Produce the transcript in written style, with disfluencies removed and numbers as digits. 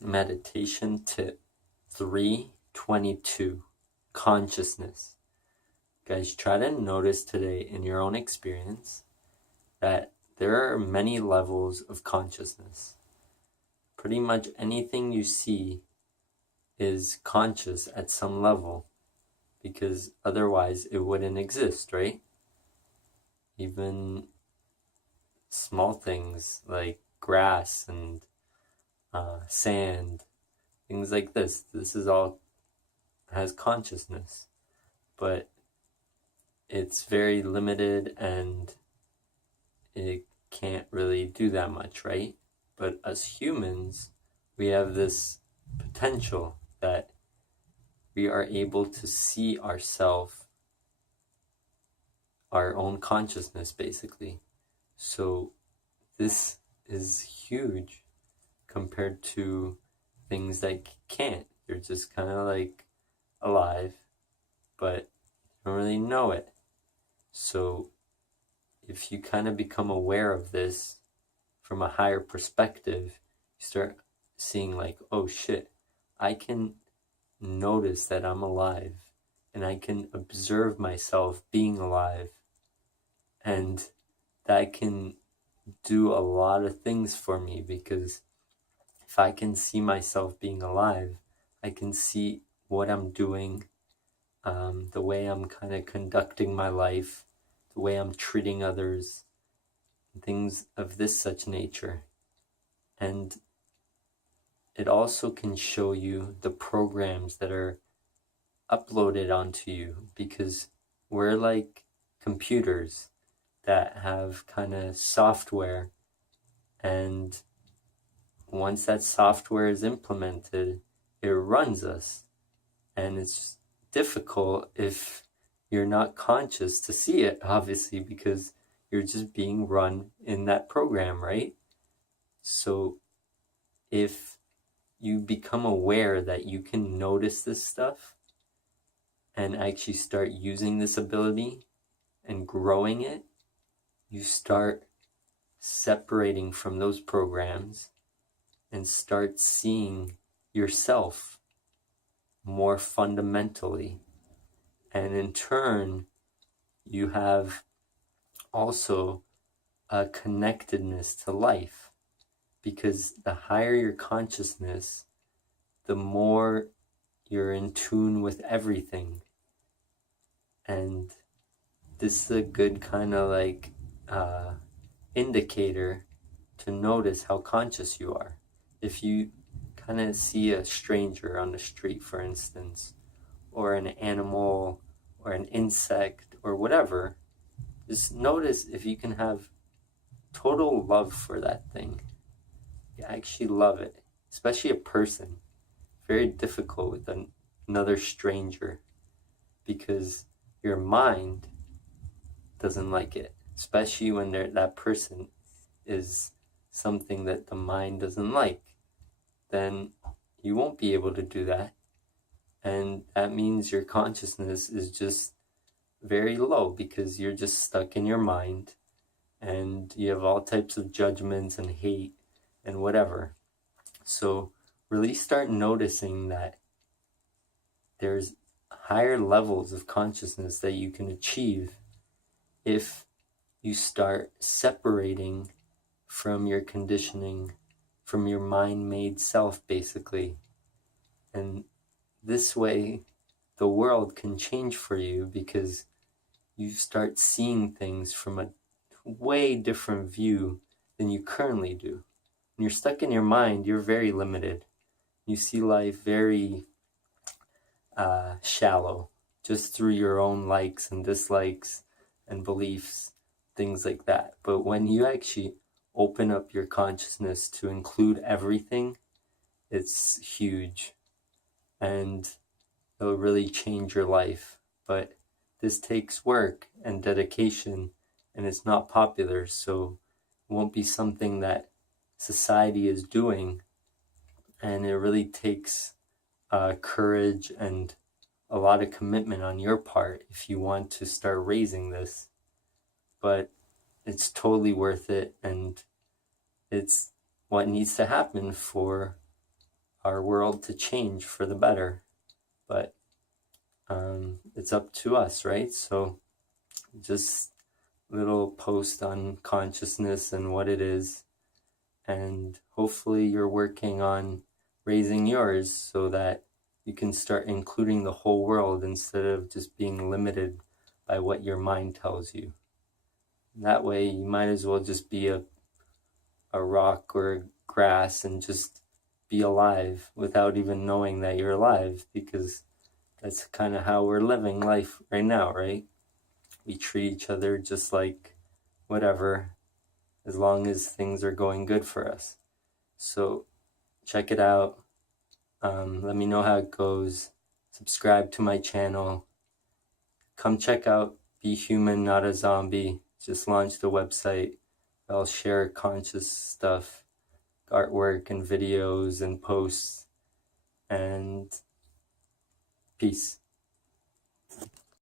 Meditation tip 322, consciousness. Guys, try to notice today in your own experience that there are many levels of consciousness. Pretty much anything you see is conscious at some level, because otherwise it wouldn't exist, right? Even small things like grass and sand, things like this is all has consciousness, but it's very limited and it can't really do that much, right? But as humans, we have this potential that we are able to see ourselves, our own consciousness, basically. So this is huge compared to things that can't. You're just kind of like alive, but you don't really know it. So if you kind of become aware of this from a higher perspective, you start seeing like, oh shit, I can notice that I'm alive and I can observe myself being alive, and that can do a lot of things for me, because if I can see myself being alive, I can see what I'm doing, the way I'm kind of conducting my life, the way I'm treating others, things of this such nature. And it also can show you the programs that are uploaded onto you, because we're like computers that have kind of software, and once that software is implemented, it runs us. And it's difficult if you're not conscious to see it, obviously, because you're just being run in that program, right? So if you become aware that you can notice this stuff and actually start using this ability and growing it, you start separating from those programs and start seeing yourself more fundamentally. And in turn, you have also a connectedness to life, because the higher your consciousness, the more you're in tune with everything. And this is a good kind of like indicator to notice how conscious you are. If you kind of see a stranger on the street, for instance, or an animal or an insect or whatever, just notice if you can have total love for that thing. You actually love it, especially a person. Very difficult with another stranger, because your mind doesn't like it, especially when that person is something that the mind doesn't like. Then you won't be able to do that, and that means your consciousness is just very low, because you're just stuck in your mind and you have all types of judgments and hate and whatever. So really start noticing that there's higher levels of consciousness that you can achieve if you start separating from your conditioning, from your mind-made self, basically. And this way, the world can change for you, because you start seeing things from a way different view than you currently do. When you're stuck in your mind, you're very limited. You see life very shallow, just through your own likes and dislikes and beliefs, things like that. But when you actually open up your consciousness to include everything, it's huge, and it'll really change your life. But this takes work and dedication, and it's not popular, so it won't be something that society is doing. And it really takes courage and a lot of commitment on your part if you want to start raising this. But it's totally worth it, and it's what needs to happen for our world to change for the better. But it's up to us, right? So just a little post on consciousness and what it is. And hopefully you're working on raising yours so that you can start including the whole world instead of just being limited by what your mind tells you. That way you might as well just be a rock or grass and just be alive without even knowing that you're alive, because that's kind of how we're living life right now, right? We treat each other just like whatever, as long as things are going good for us. So check it out. Let me know how it goes. Subscribe to my channel. Come check out Be Human, Not a Zombie. Just launched a website. I'll share conscious stuff, artwork and videos and posts. And peace.